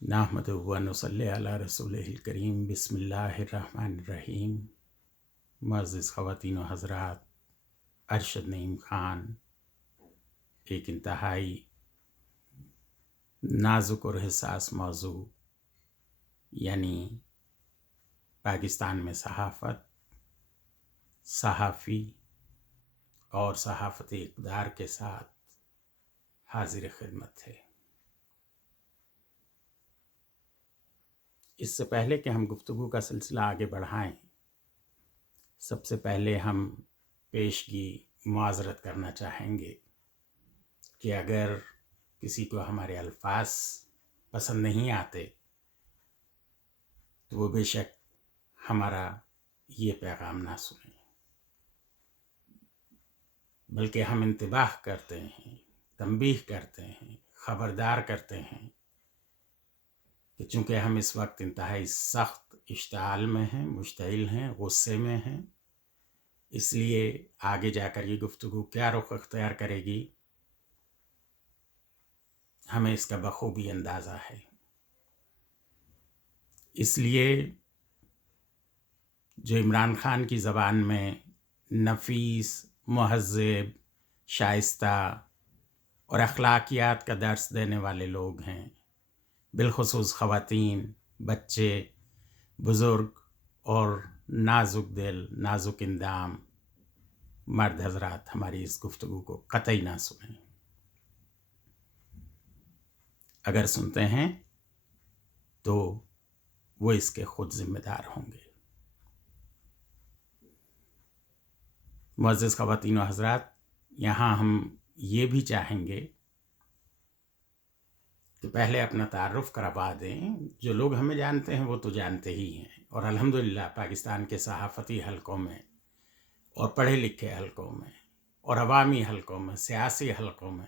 نحمدہ و نصلی علی رسولہ الکریم۔ بسم اللہ الرحمن الرحیم۔ معزز خواتین و حضرات، ارشد نعیم خان ایک انتہائی نازک اور حساس موضوع یعنی پاکستان میں صحافت، صحافی اور صحافتی اقدار کے ساتھ حاضر خدمت ہے۔ اس سے پہلے کہ ہم گفتگو کا سلسلہ آگے بڑھائیں، سب سے پہلے ہم پیشگی معذرت کرنا چاہیں گے کہ اگر کسی کو ہمارے الفاظ پسند نہیں آتے تو وہ بے شک ہمارا یہ پیغام نہ سنیں، بلکہ ہم انتباہ کرتے ہیں، تنبیہ کرتے ہیں، خبردار کرتے ہیں کہ چونکہ ہم اس وقت انتہائی سخت اشتعال میں ہیں، مشتعل ہیں، غصے میں ہیں، اس لیے آگے جا کر یہ گفتگو کیا رخ اختیار کرے گی ہمیں اس کا بخوبی اندازہ ہے۔ اس لیے جو عمران خان کی زبان میں نفیس، مہذب، شائستہ اور اخلاقیات کا درس دینے والے لوگ ہیں، بالخصوص خواتین، بچے، بزرگ اور نازک دل، نازک اندام مرد حضرات ہماری اس گفتگو کو قطعی نہ سنیں۔ اگر سنتے ہیں تو وہ اس کے خود ذمہ دار ہوں گے۔ معزز خواتین و حضرات، یہاں ہم یہ بھی چاہیں گے کہ پہلے اپنا تعارف کروا دیں۔ جو لوگ ہمیں جانتے ہیں وہ تو جانتے ہی ہیں، اور الحمدللہ پاکستان کے صحافتی حلقوں میں اور پڑھے لکھے حلقوں میں اور عوامی حلقوں میں، سیاسی حلقوں میں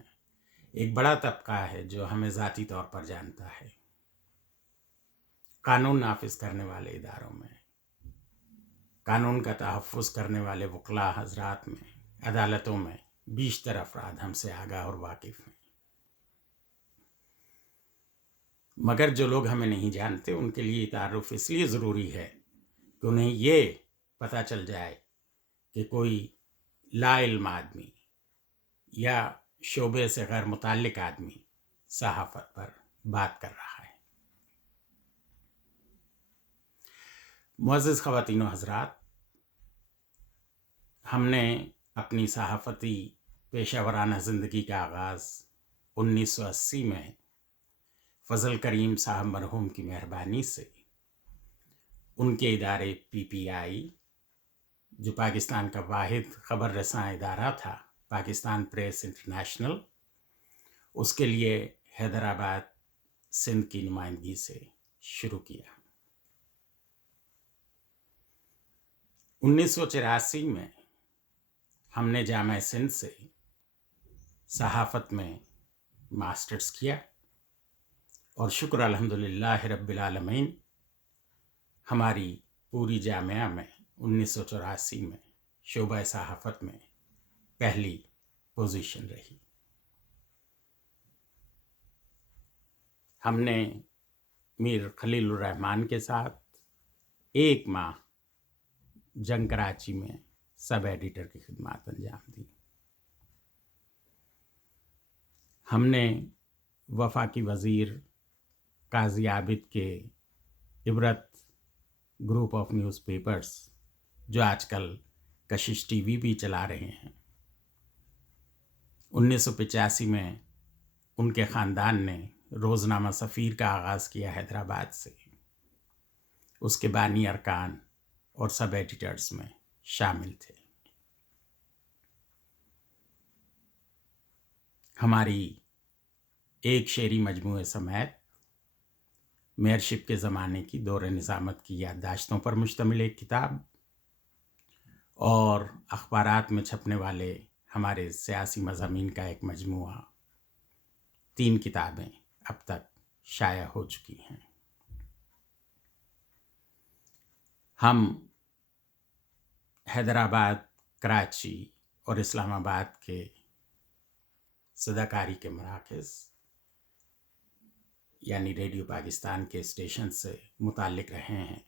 ایک بڑا طبقہ ہے جو ہمیں ذاتی طور پر جانتا ہے۔ قانون نافذ کرنے والے اداروں میں، قانون کا تحفظ کرنے والے وکلاء حضرات میں، عدالتوں میں بیشتر افراد ہم سے آگاہ اور واقف ہیں، مگر جو لوگ ہمیں نہیں جانتے ان کے لیے تعارف اس لیے ضروری ہے کہ انہیں یہ پتہ چل جائے کہ کوئی لا علم آدمی یا شعبے سے غیر متعلق آدمی صحافت پر بات کر رہا ہے۔ معزز خواتین و حضرات، ہم نے اپنی صحافتی پیشہ ورانہ زندگی کا آغاز 1980 میں فضل کریم صاحب مرحوم کی مہربانی سے ان کے ادارے PPI، جو پاکستان کا واحد خبر رساں ادارہ تھا، پاکستان پریس انٹرنیشنل، اس کے لیے حیدرآباد سندھ کی نمائندگی سے شروع کیا۔ 1984 میں ہم نے جامعہ سندھ سے صحافت میں ماسٹرز کیا، اور شکر الحمدللہ رب العالمین ہماری پوری جامعہ میں 1984 میں شعبہ صحافت میں پہلی پوزیشن رہی۔ ہم نے میر خلیل الرحمن کے ساتھ 1 ماہ جنگ کراچی میں سب ایڈیٹر کی خدمات انجام دی۔ ہم نے وفاقی وزیر قاضی عابد کے عبرت گروپ آف نیوز پیپرز، جو آج کل کشش TV بھی چلا رہے ہیں، 1985 میں ان کے خاندان نے روزنامہ سفیر کا آغاز کیا حیدرآباد سے۔ اس کے بانی ارکان اور سب ایڈیٹرز میں شامل تھے۔ ہماری ایک شعری مجموعے سمیت میئرشپ کے زمانے کی دور نظامت کی یادداشتوں پر مشتمل ایک کتاب، اور اخبارات میں چھپنے والے ہمارے سیاسی مضامین کا ایک مجموعہ، 3 کتابیں اب تک شائع ہو چکی ہیں۔ ہم حیدرآباد، کراچی اور اسلام آباد کے صداکاری کے مراکز یعنی ریڈیو پاکستان کے اسٹیشن سے متعلق رہے ہیں.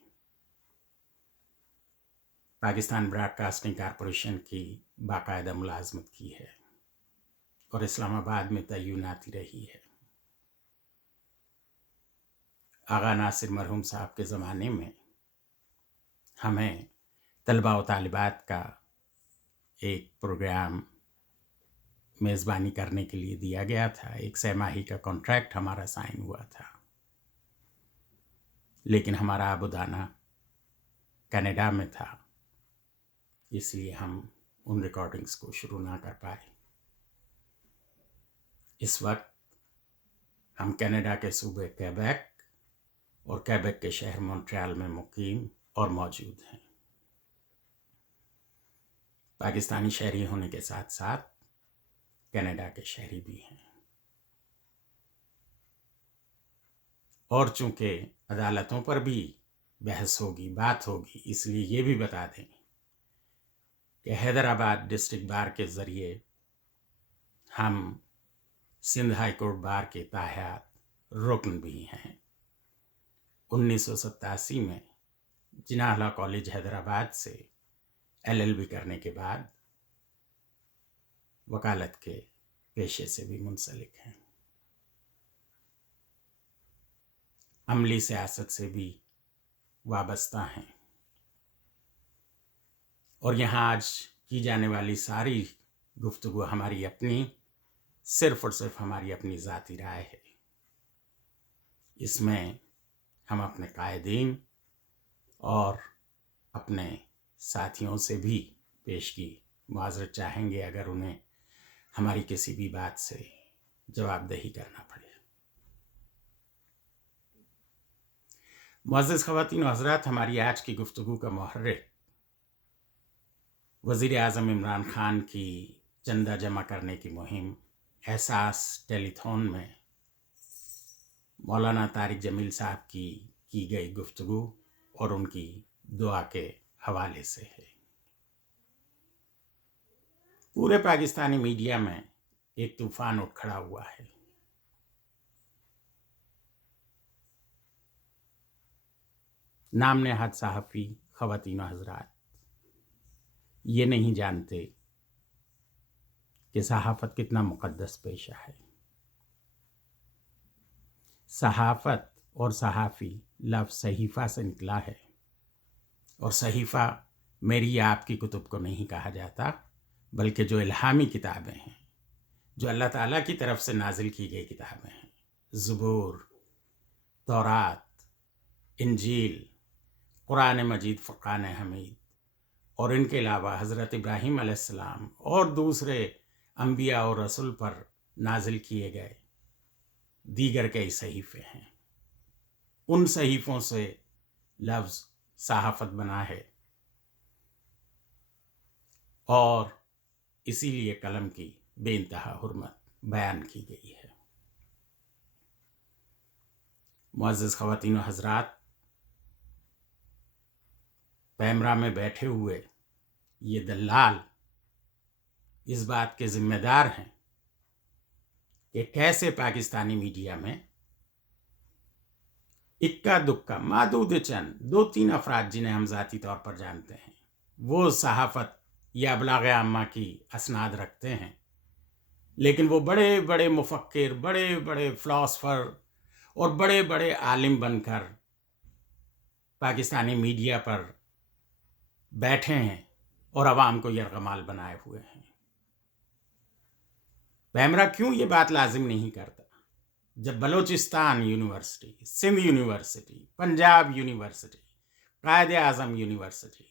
پاکستان براڈ کاسٹنگ کارپوریشن کی باقاعدہ ملازمت کی ہے اور اسلام آباد میں تعیناتی رہی ہے. آغا ناصر مرحوم صاحب کے زمانے میں ہمیں طلباء و طالبات کا ایک پروگرام میزبانی کرنے کے لیے دیا گیا تھا. ایک 6 ماہی کا کانٹریکٹ ہمارا سائن ہوا تھا، لیکن ہمارا آبودانہ کینیڈا میں تھا، اس لیے ہم ان ریکارڈنگز کو شروع نہ کر پائے. اس وقت ہم کینیڈا کے صوبے کیبیک اور کیبیک کے شہر مونٹریال میں مقیم اور موجود ہیں. پاکستانی شہری ہونے کے ساتھ ساتھ کینیڈا کے شہری بھی ہیں. اور چونکہ عدالتوں پر بھی بحث ہوگی، بات ہوگی، اس لیے یہ بھی بتا دیں کہ حیدرآباد ڈسٹرکٹ بار کے ذریعے ہم سندھ ہائی کورٹ بار کے تاحیات رکن بھی ہیں. 1987 میں جناح لا کالج حیدرآباد سے LLB کرنے کے بعد وکالت کے پیشے سے بھی منسلک ہیں. عملی سیاست سے بھی وابستہ ہیں. اور یہاں آج کی جانے والی ساری گفتگو ہماری اپنی، صرف اور صرف ہماری اپنی ذاتی رائے ہے. اس میں ہم اپنے قائدین اور اپنے ساتھیوں سے بھی پیش کی معذرت چاہیں گے اگر انہیں ہماری کسی بھی بات سے جواب دہی کرنا پڑے. معزز خواتین و حضرات، ہماری آج کی گفتگو کا محرک وزیر اعظم عمران خان کی چندہ جمع کرنے کی مہم احساس ٹیلی تھون میں مولانا طارق جمیل صاحب کی گئی گفتگو اور ان کی دعا کے حوالے سے ہے. پورے پاکستانی میڈیا میں ایک طوفان اٹھ کھڑا ہوا ہے. نام نہاد صحافی خواتین و حضرات یہ نہیں جانتے کہ صحافت کتنا مقدس پیشہ ہے. صحافت اور صحافی لفظ صحیفہ سے نکلا ہے، اور صحیفہ میری یا آپ کی کتب کو نہیں کہا جاتا، بلکہ جو الہامی کتابیں ہیں، جو اللہ تعالیٰ کی طرف سے نازل کی گئی کتابیں ہیں، زبور، تورات، انجیل، قرآن مجید، فرقان حمید، اور ان کے علاوہ حضرت ابراہیم علیہ السلام اور دوسرے انبیاء اور رسول پر نازل کیے گئے دیگر کئی صحیفے ہیں. ان صحیفوں سے لفظ صحافت بنا ہے، اور اسی لیے قلم کی بے انتہا حرمت بیان کی گئی ہے. معزز خواتین و حضرات، پیمرا میں بیٹھے ہوئے یہ دلال اس بات کے ذمہ دار ہیں کہ کیسے پاکستانی میڈیا میں اکا دکا معدود چند 2-3 افراد جنہیں ہم ذاتی طور پر جانتے ہیں، وہ صحافت یا ابلاغ عامہ کی اسناد رکھتے ہیں، لیکن وہ بڑے بڑے مفکر، بڑے بڑے فلاسفر اور بڑے بڑے عالم بن کر پاکستانی میڈیا پر بیٹھے ہیں اور عوام کو یرغمال بنائے ہوئے ہیں. پیمرا کیوں یہ بات لازم نہیں کرتا؟ جب Balochistan university, Sindh university, Punjab university, Quaid Azam university,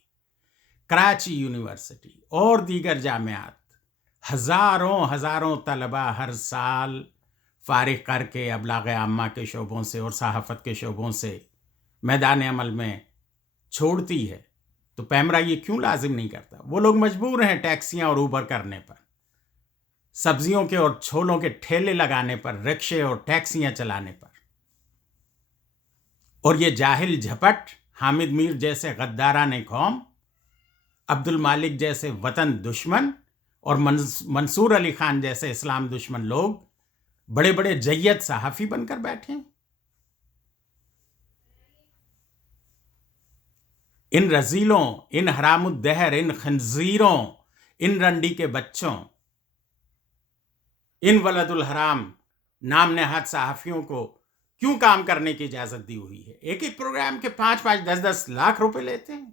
Karachi university اور دیگر جامعات ہزاروں طلباء ہر سال فارغ کر کے ابلاغ عامہ کے شعبوں سے اور صحافت کے شعبوں سے میدان عمل میں چھوڑتی ہے، تو پیمرا یہ کیوں لازم نہیں کرتا؟ وہ لوگ مجبور ہیں ٹیکسیاں اور اوبر کرنے پر، سبزیوں کے اور چھولوں کے ٹھیلے لگانے پر، رکشے اور ٹیکسیاں چلانے پر. اور یہ جاہل جھپٹ حامد میر جیسے غداران قوم، عبد المالک جیسے وطن دشمن اور منصور علی خان جیسے اسلام دشمن لوگ بڑے بڑے جید صحافی بن کر بیٹھے ہیں. ان رزیلوں، ان حرام الدہر، ان خنزیروں، ان رنڈی کے بچوں، ان ولد الحرام نام نہاد صحافیوں کو کیوں کام کرنے کی اجازت دی ہوئی ہے؟ ایک ایک پروگرام کے 5-5 10-10 لاکھ روپے لیتے ہیں.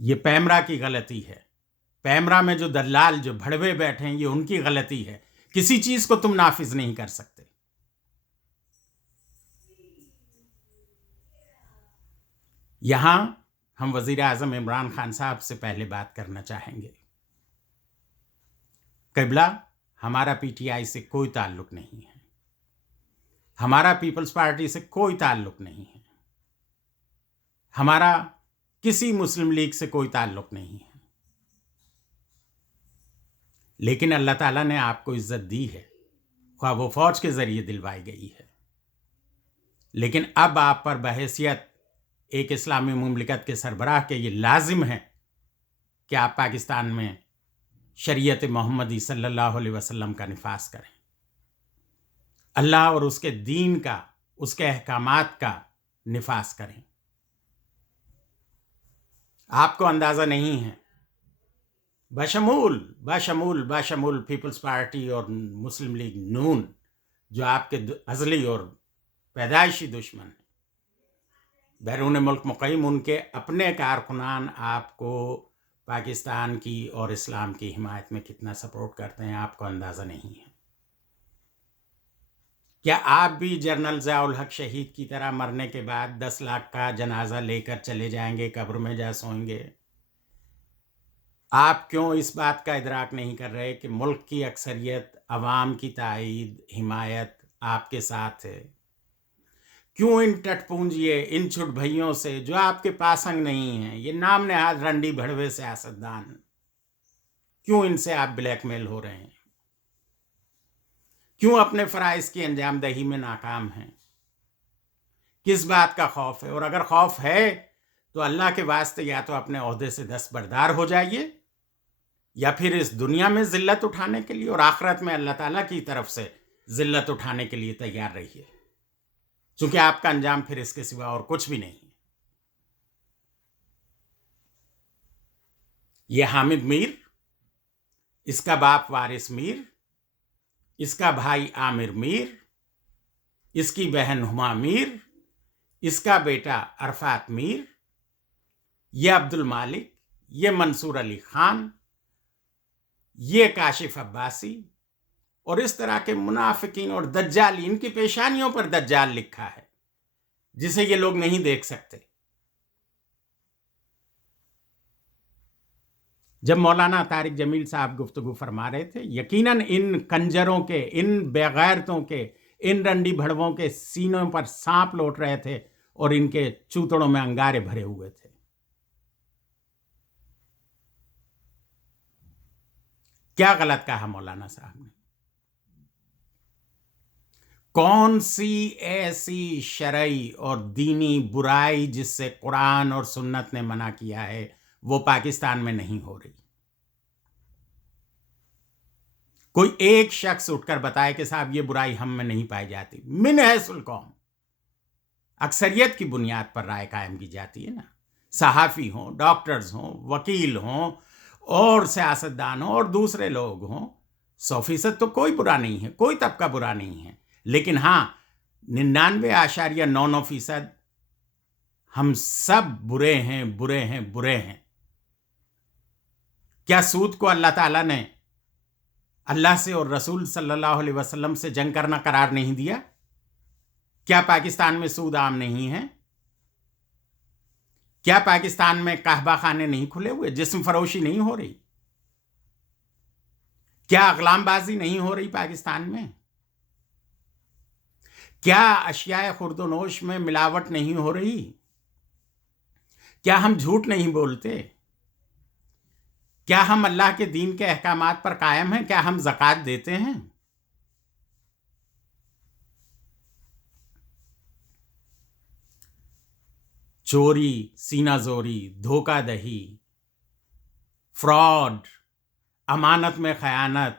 یہ پیمرا کی غلطی ہے. پیمرا میں جو دلال، جو بھڑوے بیٹھے ہیں، یہ ان کی غلطی ہے. کسی چیز کو تم نافذ نہیں کر سکتے. یہاں ہم وزیر اعظم عمران خان صاحب سے پہلے بات کرنا چاہیں گے. قبلہ، ہمارا پی ٹی آئی سے کوئی تعلق نہیں ہے، ہمارا پیپلز پارٹی سے کوئی تعلق نہیں ہے، ہمارا کسی مسلم لیگ سے کوئی تعلق نہیں ہے. لیکن اللہ تعالیٰ نے آپ کو عزت دی ہے، خواہ وہ فوج کے ذریعے دلوائی گئی ہے. لیکن اب آپ پر بحیثیت ایک اسلامی مملکت کے سربراہ کے یہ لازم ہے کہ آپ پاکستان میں شریعت محمدی صلی اللہ علیہ وسلم کا نفاذ کریں، اللہ اور اس کے دین کا، اس کے احکامات کا نفاذ کریں. آپ کو اندازہ نہیں ہے، بشمول پیپلز پارٹی اور مسلم لیگ نون، جو آپ کے ازلی اور پیدائشی دشمن ہیں، بیرون ملک مقیم، ان کے اپنے کارکنان آپ کو پاکستان کی اور اسلام کی حمایت میں کتنا سپورٹ کرتے ہیں، آپ کو اندازہ نہیں ہے. کیا آپ بھی جنرل ضیاء الحق شہید کی طرح مرنے کے بعد 10 لاکھ کا جنازہ لے کر چلے جائیں گے، قبر میں جا سوئیں گے؟ آپ کیوں اس بات کا ادراک نہیں کر رہے کہ ملک کی اکثریت، عوام کی تائید، حمایت آپ کے ساتھ ہے؟ کیوں ان ٹٹ پونجیے، ان چھٹ بھائیوں سے جو آپ کے پاسنگ نہیں ہیں، یہ نام نہاد رنڈی بھڑوے سیاستدان، کیوں ان سے آپ بلیک میل ہو رہے ہیں؟ کیوں اپنے فرائض کی انجام دہی میں ناکام ہیں؟ کس بات کا خوف ہے؟ اور اگر خوف ہے تو اللہ کے واسطے یا تو اپنے عہدے سے دستبردار ہو جائیے، یا پھر اس دنیا میں ذلت اٹھانے کے لیے اور آخرت میں اللہ تعالیٰ کی طرف سے ذلت اٹھانے کے لیے تیار رہیے، چونکہ آپ کا انجام پھر اس کے سوا اور کچھ بھی نہیں. یہ حامد میر، اس کا باپ وارث میر، اس کا بھائی عامر میر، اس کی بہن ہما میر، اس کا بیٹا عرفات میر، یہ عبد المالک، یہ منصور علی خان، یہ کاشف عباسی، اور اس طرح کے منافقین اور دجالی، ان کی پیشانیوں پر دجال لکھا ہے جسے یہ لوگ نہیں دیکھ سکتے. جب مولانا طارق جمیل صاحب گفتگو فرما رہے تھے، یقیناً ان کنجروں کے، ان بےغیرتوں کے، ان رنڈی بھڑووں کے سینوں پر سانپ لوٹ رہے تھے اور ان کے چوتڑوں میں انگارے بھرے ہوئے تھے. کیا غلط کہا مولانا صاحب نے؟ کون سی ایسی شرعی اور دینی برائی جس سے قرآن اور سنت نے منع کیا ہے وہ پاکستان میں نہیں ہو رہی؟ کوئی ایک شخص اٹھ کر بتائے کہ صاحب یہ برائی ہم میں نہیں پائی جاتی. من حیث القوم، اکثریت کی بنیاد پر رائے قائم کی جاتی ہے نا. صحافی ہوں، ڈاکٹرز ہوں، وکیل ہوں، اور سیاستدان ہوں، اور دوسرے لوگ ہوں. 100% تو کوئی برا نہیں ہے، کوئی طبقہ برا نہیں ہے، لیکن ہاں 99.99% ہم سب برے ہیں، برے ہیں، برے ہیں. کیا سود کو اللہ تعالیٰ نے اللہ سے اور رسول صلی اللہ علیہ وسلم سے جنگ کرنا قرار نہیں دیا؟ کیا پاکستان میں سود عام نہیں ہے؟ کیا پاکستان میں قہوہ خانے نہیں کھلے ہوئے؟ جسم فروشی نہیں ہو رہی؟ کیا اقلام بازی نہیں ہو رہی پاکستان میں؟ کیا اشیاء خورد و نوش میں ملاوٹ نہیں ہو رہی؟ کیا ہم جھوٹ نہیں بولتے؟ کیا ہم اللہ کے دین کے احکامات پر قائم ہیں؟ کیا ہم زکوٰۃ دیتے ہیں؟ چوری، سینہ زوری، دھوکہ دہی، فراڈ، امانت میں خیانت،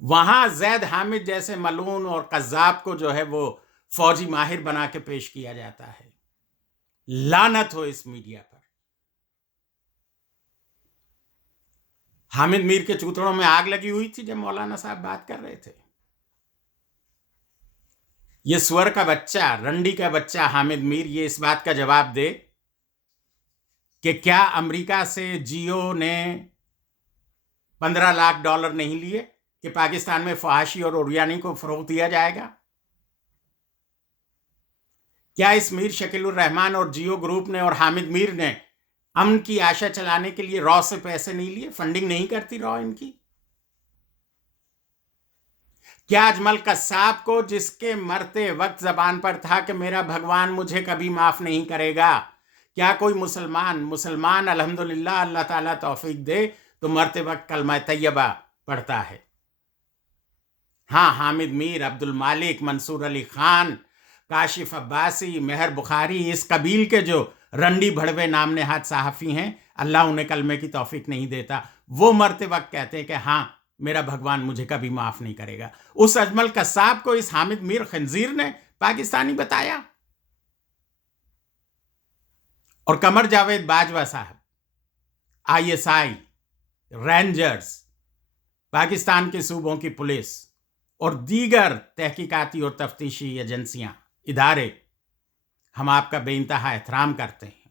وہاں زید حامد جیسے ملعون اور قذاب کو جو ہے وہ فوجی ماہر بنا کے پیش کیا جاتا ہے. لعنت ہو اس میڈیا پر. حامد میر کے چوتڑوں میں آگ لگی ہوئی تھی جب مولانا صاحب بات کر رہے تھے. یہ سور کا بچہ، رنڈی کا بچہ حامد میر، یہ اس بات کا جواب دے کہ کیا امریکہ سے جیو نے $15 لاکھ نہیں لیے کہ پاکستان میں فحاشی اور اوریانی کو فروغ دیا جائے گا؟ کیا اس میر شکیل الرحمان اور جیو گروپ نے اور حامد میر نے امن کی آشا چلانے کے لیے رو سے پیسے نہیں لیے؟ فنڈنگ نہیں کرتی رو ان کی؟ کیا اجمل قصاب کو، جس کے مرتے وقت زبان پر تھا کہ میرا بھگوان مجھے کبھی معاف نہیں کرے گا، کیا کوئی مسلمان الحمدللہ اللہ تعالیٰ توفیق دے تو مرتے وقت کلمہ طیبہ پڑھتا ہے؟ ہاں، حامد میر، عبد المالک، منصور علی خان، کاشف عباسی، مہر بخاری، اس قبیل کے جو رنڈی بھڑوے نام نہاد صحافی ہیں، اللہ انہیں کلمے کی توفیق نہیں دیتا. وہ مرتے وقت کہتے ہیں کہ ہاں میرا بھگوان مجھے کبھی معاف نہیں کرے گا. اس اجمل قصاب کو اس حامد میر خنزیر نے پاکستانی بتایا. اور قمر جاوید باجوہ صاحب، ISI، رینجرز، پاکستان کے صوبوں کی پولیس اور دیگر تحقیقاتی اور تفتیشی ایجنسیاں، ادارے، ہم آپ کا بے انتہا احترام کرتے ہیں،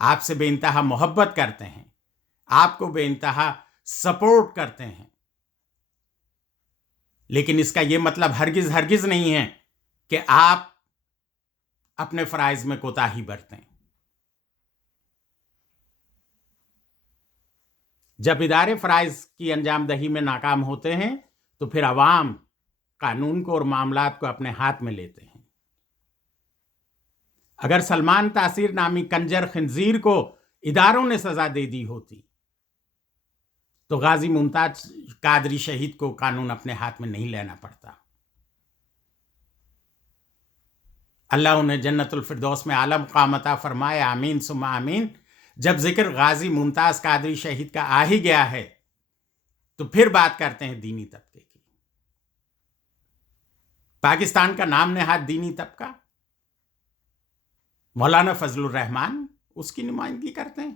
آپ سے بے انتہا محبت کرتے ہیں، آپ کو بے انتہا سپورٹ کرتے ہیں، لیکن اس کا یہ مطلب ہرگز نہیں ہے کہ آپ اپنے فرائض میں کوتاہی برتیں. جب ادارے فرائض کی انجام دہی میں ناکام ہوتے ہیں تو پھر عوام قانون کو اور معاملات کو اپنے ہاتھ میں لیتے ہیں. اگر سلمان تاثیر نامی کنجر خنزیر کو اداروں نے سزا دے دی ہوتی تو غازی ممتاز قادری شہید کو قانون اپنے ہاتھ میں نہیں لینا پڑتا. اللہ انہیں جنت الفردوس میں اعلی مقام عطا فرمائے، آمین ثم آمین. جب ذکر غازی ممتاز قادری شہید کا آ ہی گیا ہے تو پھر بات کرتے ہیں دینی طبقے کی. پاکستان کا نام نہاد دینی طبقہ مولانا فضل الرحمان اس کی نمائندگی کرتے ہیں.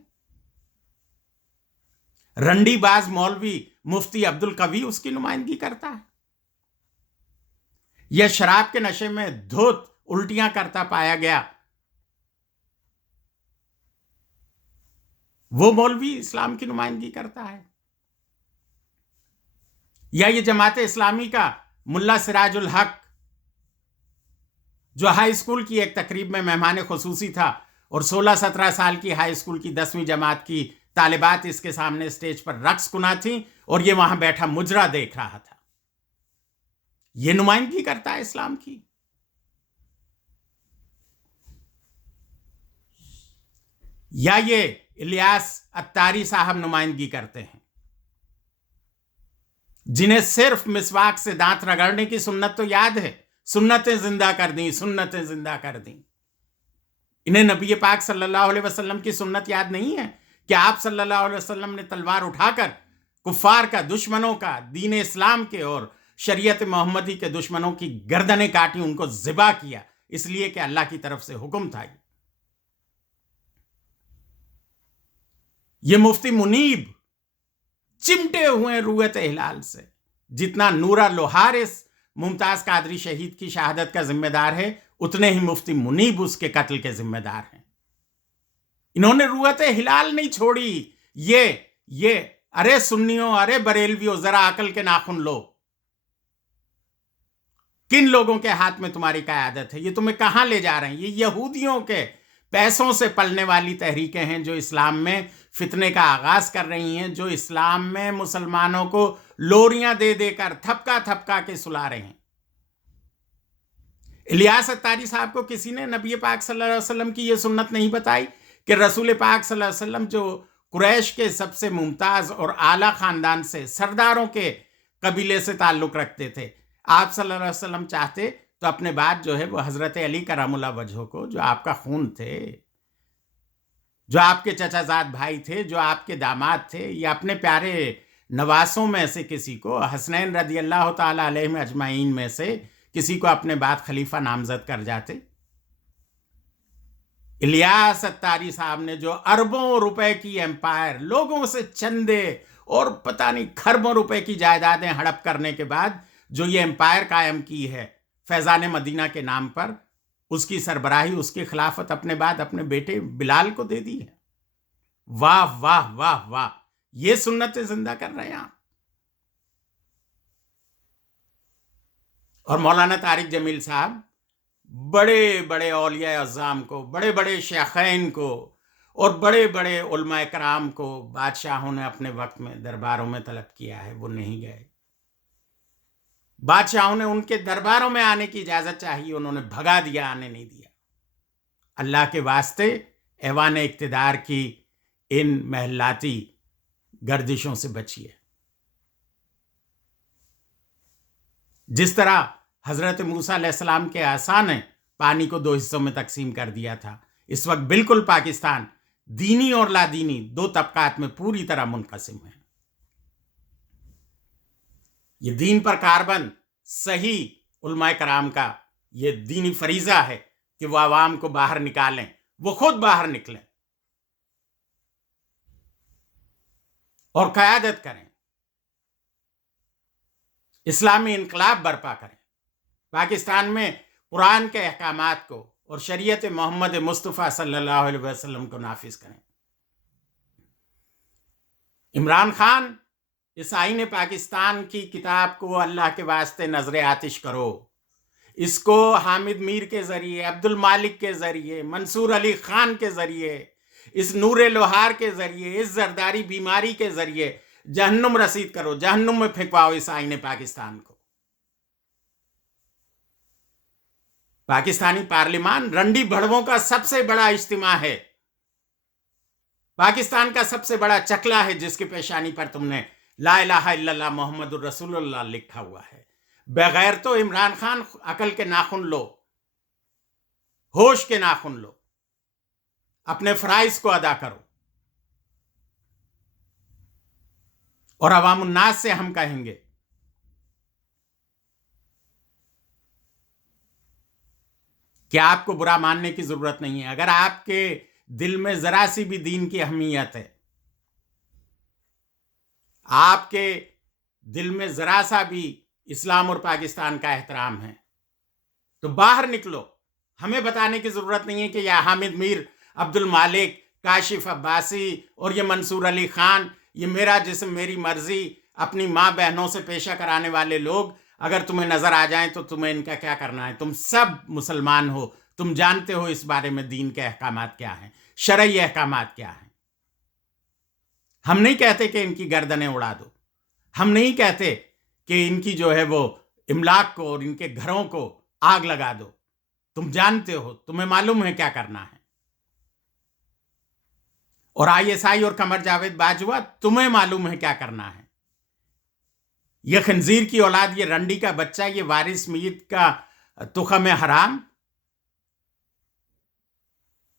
رنڈی باز مولوی مفتی عبد القوی اس کی نمائندگی کرتا ہے. یہ شراب کے نشے میں دھوت الٹیاں کرتا پایا گیا وہ مولوی اسلام کی نمائندگی کرتا ہے. یا یہ جماعت اسلامی کا ملا سراج الحق جو ہائی اسکول کی ایک تقریب میں مہمان خصوصی تھا اور 16-17 سال کی ہائی اسکول کی 10ویں جماعت کی طالبات اس کے سامنے اسٹیج پر رقص کنا تھیں اور یہ وہاں بیٹھا مجرا دیکھ رہا تھا. یہ نمائندگی کرتا ہے اسلام کی. یا یہ الیاس اتاری صاحب نمائندگی کرتے ہیں جنہیں صرف مسواک سے دانت رگڑنے کی سنت تو یاد ہے، سنتیں زندہ کر دیں، سنتیں زندہ کر دیں. انہیں نبی پاک صلی اللہ علیہ وسلم کی سنت یاد نہیں ہے کہ آپ صلی اللہ علیہ وسلم نے تلوار اٹھا کر کفار کا، دشمنوں کا، دین اسلام کے اور شریعت محمدی کے دشمنوں کی گردنیں کاٹی، ان کو ذبح کیا، اس لیے کہ اللہ کی طرف سے حکم تھا. یہ مفتی منیب چمٹے ہوئے رویت ہلال سے، جتنا نورا لوہار اس ممتاز قادری شہید کی شہادت کا ذمہ دار ہے اتنے ہی مفتی منیب اس کے قتل کے ذمہ دار ہیں. انہوں نے رویت ہلال نہیں چھوڑی. یہ ارے سنیوں، ارے بریلویوں، ذرا عقل کے ناخن لو. کن لوگوں کے ہاتھ میں تمہاری قیادت ہے؟ یہ تمہیں کہاں لے جا رہے ہیں؟ یہ یہودیوں کے پیسوں سے پلنے والی تحریکیں ہیں جو اسلام میں فتنے کا آغاز کر رہی ہیں، جو اسلام میں مسلمانوں کو لوریاں دے دے کر تھپکا تھپکا کے سلا رہے ہیں. الیاس اتاری صاحب کو کسی نے نبی پاک صلی اللہ علیہ وسلم کی یہ سنت نہیں بتائی کہ رسول پاک صلی اللہ علیہ وسلم جو قریش کے سب سے ممتاز اور اعلیٰ خاندان سے، سرداروں کے قبیلے سے تعلق رکھتے تھے، آپ صلی اللہ علیہ وسلم چاہتے تو اپنے بعد جو ہے وہ حضرت علی کرم اللہ وجہہ کو، جو آپ کا خون تھے، جو آپ کے چچا زاد بھائی تھے، جو آپ کے داماد تھے، یا اپنے پیارے نواسوں میں سے کسی کو، حسنین رضی اللہ تعالی علیہ اجمعین میں سے کسی کو اپنے بعد خلیفہ نامزد کر جاتے۔ الیاس اتاری صاحب نے جو اربوں روپے کی ایمپائر، لوگوں سے چندے اور پتہ نہیں کھربوں روپے کی جائیدادیں ہڑپ کرنے کے بعد جو یہ ایمپائر قائم کی ہے فیضان مدینہ کے نام پر، اس کی سربراہی، اس کی خلافت اپنے بعد اپنے بیٹے بلال کو دے دی ہے۔ واہ واہ واہ واہ، یہ سنت زندہ کر رہے ہیں آپ۔ اور مولانا طارق جمیل صاحب بڑے بڑے اولیاء اعظام کو، بڑے بڑے شیخین کو اور بڑے بڑے علماء کرام کو بادشاہوں نے اپنے وقت میں درباروں میں طلب کیا ہے، وہ نہیں گئے۔ بادشاہوں نے ان کے درباروں میں آنے کی اجازت چاہیے، انہوں نے بھگا دیا، آنے نہیں دیا۔ اللہ کے واسطے ایوان اقتدار کی ان محلاتی گردشوں سے بچیے۔ جس طرح حضرت موسیٰ علیہ السلام کے عصا نے پانی کو 2 حصوں میں تقسیم کر دیا تھا، اس وقت بالکل پاکستان دینی اور لادینی 2 طبقات میں پوری طرح منقسم ہے۔ یہ دین پر کاربند صحیح علماء کرام کا یہ دینی فریضہ ہے کہ وہ عوام کو باہر نکالیں، وہ خود باہر نکلیں اور قیادت کریں، اسلامی انقلاب برپا کریں، پاکستان میں قرآن کے احکامات کو اور شریعت محمد مصطفیٰ صلی اللہ علیہ وسلم کو نافذ کریں۔ عمران خان، اس آئین پاکستان کی کتاب کو اللہ کے واسطے نظر آتش کرو، اس کو حامد میر کے ذریعے، عبد المالک کے ذریعے، منصور علی خان کے ذریعے، اس نور لوہار کے ذریعے، اس زرداری بیماری کے ذریعے جہنم رسید کرو، جہنم میں پھینکواؤ اس آئین پاکستان کو۔ پاکستانی پارلیمان رنڈی بھڑووں کا سب سے بڑا اجتماع ہے، پاکستان کا سب سے بڑا چکلا ہے، جس کی پیشانی پر تم نے لا الہ الا اللہ محمد الرسول اللہ لکھا ہوا ہے۔ بغیر تو عمران خان، عقل کے ناخن لو، ہوش کے ناخن لو، اپنے فرائض کو ادا کرو۔ اور عوام الناس سے ہم کہیں گے کہ آپ کو برا ماننے کی ضرورت نہیں ہے۔ اگر آپ کے دل میں ذرا سی بھی دین کی اہمیت ہے، آپ کے دل میں ذرا سا بھی اسلام اور پاکستان کا احترام ہے، تو باہر نکلو۔ ہمیں بتانے کی ضرورت نہیں ہے کہ یہ حامد میر، عبد المالک، کاشف عباسی اور یہ منصور علی خان، یہ میرا جسم میری مرضی، اپنی ماں بہنوں سے پیشہ کرانے والے لوگ اگر تمہیں نظر آ جائیں تو تمہیں ان کا کیا کرنا ہے؟ تم سب مسلمان ہو، تم جانتے ہو اس بارے میں دین کے احکامات کیا ہیں، شرعی احکامات کیا ہیں۔ ہم نہیں کہتے کہ ان کی گردنیں اڑا دو، ہم نہیں کہتے کہ ان کی جو ہے وہ املاک کو اور ان کے گھروں کو آگ لگا دو۔ تم جانتے ہو، تمہیں معلوم ہے کیا کرنا ہے۔ اور ISI اور قمر جاوید باجوہ، تمہیں معلوم ہے کیا کرنا ہے۔ یہ خنزیر کی اولاد، یہ رنڈی کا بچہ، یہ وارث میت کا تخم حرام،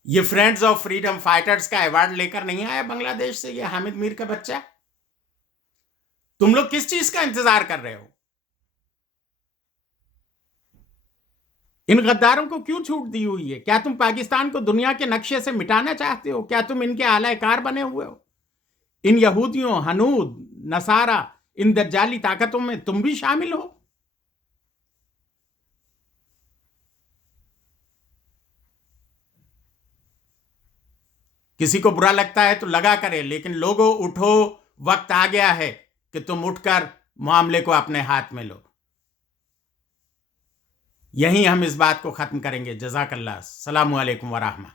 یہ فرینڈز آف فریڈم فائٹرز کا ایوارڈ لے کر نہیں آیا بنگلہ دیش سے، یہ حامد میر کا بچہ۔ تم لوگ کس چیز کا انتظار کر رہے ہو؟ ان غداروں کو کیوں چھوٹ دی ہوئی ہے؟ کیا تم پاکستان کو دنیا کے نقشے سے مٹانا چاہتے ہو؟ کیا تم ان کے اعلی کار بنے ہوئے ہو؟ ان یہودیوں، ہنود، نصارہ، ان دجالی طاقتوں میں تم بھی شامل ہو؟ کسی کو برا لگتا ہے تو لگا کرے، لیکن لوگوں اٹھو، وقت آ گیا ہے کہ تم اٹھ کر معاملے کو اپنے ہاتھ میں لو۔ یہیں ہم اس بات کو ختم کریں گے۔ جزاک اللہ، السلام علیکم ورحمہ۔